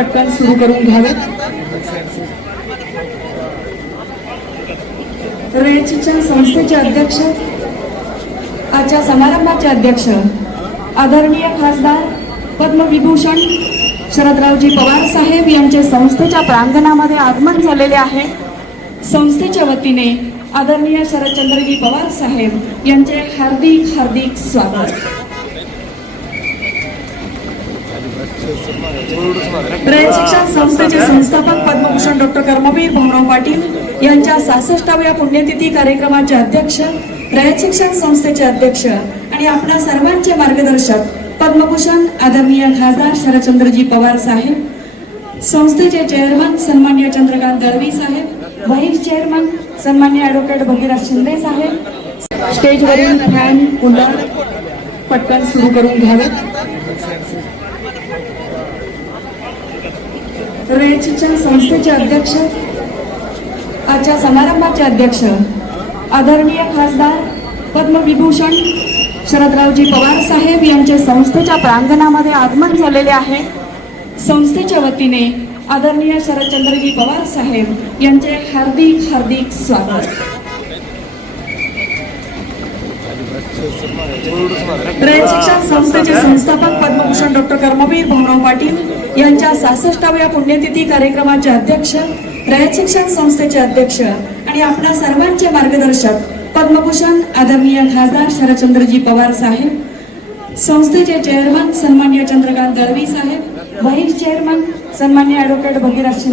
पटकन सुरू करून घ्यावेत। रयत शिक्षण संस्थेचे अध्यक्ष, आजच्या समारंभाचे अध्यक्ष आदरणीय खासदार पद्मविभूषण शरदरावजी पवार साहेब यांचे संस्थेच्या प्रांगणामध्ये आगमन झालेले आहे। संस्थेच्या वतीने आदरणीय शरदचंद्रजी पवार साहेब यांचे हार्दिक हार्दिक स्वागत। रयत शिक्षण संस्थेचे संस्थापक पद्मभूषण डॉक्टर कर्मवीर भाऊराव पाटील यांच्या 66व्या पुण्यतिथी कार्यक्रमाचे अध्यक्ष, रयत शिक्षण संस्थेचे अध्यक्ष आणि आपल्या सर्वांचे मार्गदर्शक पद्मभूषण आदरणीय खासदार शरदचंद्रजी पवार साहेब, संस्थेचे चेअरमन सन्माननीय चंद्रकांत दळवी साहेब, व्हाईस चेअरमन सन्माननीय ॲडव्होकेट भगीरथ शिंदे साहेब, स्टेजवरील फॅन कूलर पटकन सुरू करून घ्यावेत। रयत शिक्षण संस्थेचे अध्यक्ष, आजच्या समारंभाचे अध्यक्ष आदरणीय खासदार पद्मविभूषण शरदरावजी पवार साहेब यांचे संस्थेच्या प्रांगणामध्ये आगमन झालेले आहे। संस्थेच्या वतीने आदरणीय शरदचंद्रजी पवार साहेब यांचे हार्दिक हार्दिक स्वागत। रयत शिक्षण संस्थेचे संस्थापक पद्मभूषण डॉक्टर कर्मवीर भाऊराव पाटील यांच्या 66व्या पुण्यतिथी कार्यक्रमाचे अध्यक्ष, रयत शिक्षण संस्थेचे अध्यक्ष आणि आपल्या सर्वांचे मार्गदर्शक पद्मभूषण आदरणीय खासदार शरदचंद्रजी पवार साहेब, संस्थेचे चेअरमन सन्माननीय चंद्रकांत दळवी साहेब, व्हाईस चेअरमन सन्माननीय ॲडव्होकेट भगीरथ शिंदे